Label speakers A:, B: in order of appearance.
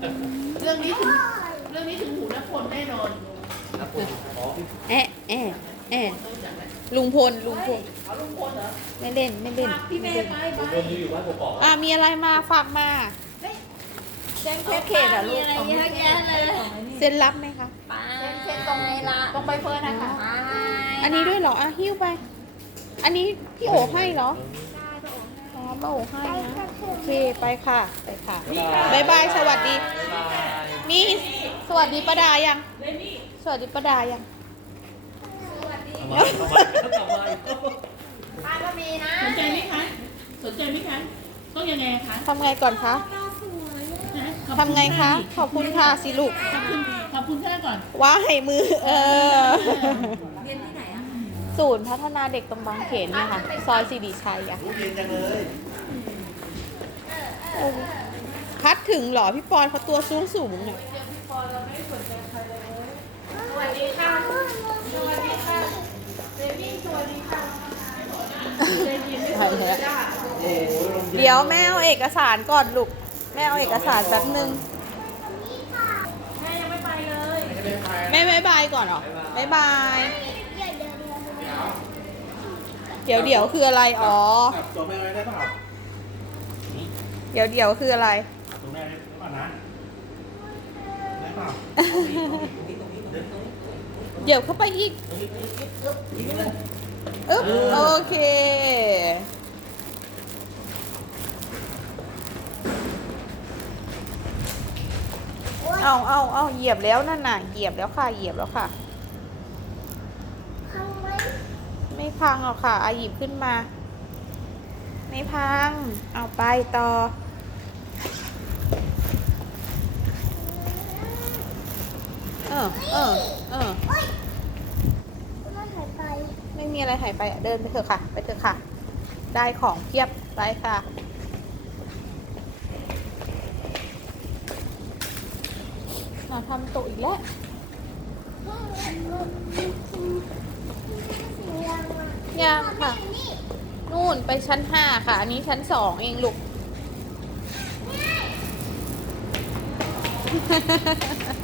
A: เรื่องนี้ถึงหูนักพลแน่นอน
B: นะคุณอ๋อพี่
C: เอ๊ะลุงพล
A: เอาลุงพลเหรอ
C: ไม่เล่น
A: ฝากพี่เมย์ไป
B: ผมเดินอยู่บ้านกอก
C: มีอะไรมาฝากมาแจ้งเขตเหรอลูก
D: อะไรเยอะแยะเลย
C: เซ็นรับไหมคะ
D: ป้าเช็ดตรงนี้ละ
C: ตรงใบเฟิร์นนะคะ
D: ไป
C: อันนี้ด้วยเหรอหิ้วไป อันนี้พี่โอให้เหรออ๋อป้าโอให้นะโอเคไปค่ะไปค่ะบายบายสวัสดี มีสวัสดีป้าดายัง สวัสดีป้าดายัง
B: กลับมาอีก
D: ป้าก็มีนะ
A: สนใจไหมคะต้องยังไงคะ
C: ทำไงก่อนคะ ทำไงคะ ขอบคุณค่ะสิลูก
A: ขอบคุณแค่ก่อน
C: ว้าให้มือ
D: เรียนที่ไหนอ่ะ
C: ศูนย์พัฒนาเด็กตรงบางเขนเนี่ยค่ะ ซอยสิริชัยอะ
B: เย็นจังเลย
C: พัดถึงเหรอพี่ปอนเขาตัวสูงเนี่ย
A: สวัสดีค่ะเบบี้สวัสดีค่ะเจนยินไม่สนเลยจ้า
B: โอ้โหลมเย็น
C: เดี๋ยวแม่เอาเอกสารก่อนลูก แม่เอาเอกสารแป๊บนึง
A: แม่ยังไม่ไปเลย
C: แม่บ๊ายบายก่อนเหรอบ๊ายบาย เดี๋ยวคืออะไร อ๋อ
B: จับตัวแม่ไว้ได้เปล่า
C: เดี๋ยวคืออะไร
B: จับตัวแม่ได้เปล่านะได้เปล่า
C: เดี๋ยวเข้าไปอีกอึ๊บโอเค เอาเหยียบแล้วนั่นน่ะ เหยียบแล้วค่ะ ไม่พังหรอกค่ะหยิบขึ้นมา ไม่พัง เอาไปต่อ ไม่มีอะไรหายไปเดินไปเถอะค่ะ ได้ของเพียบไปค่ะ มาทำโต๊ะอีกแล้ว ยังค่ะ นู่นไปชั้น 5 ค่ะ อันนี้ชั้น 2 เองลูก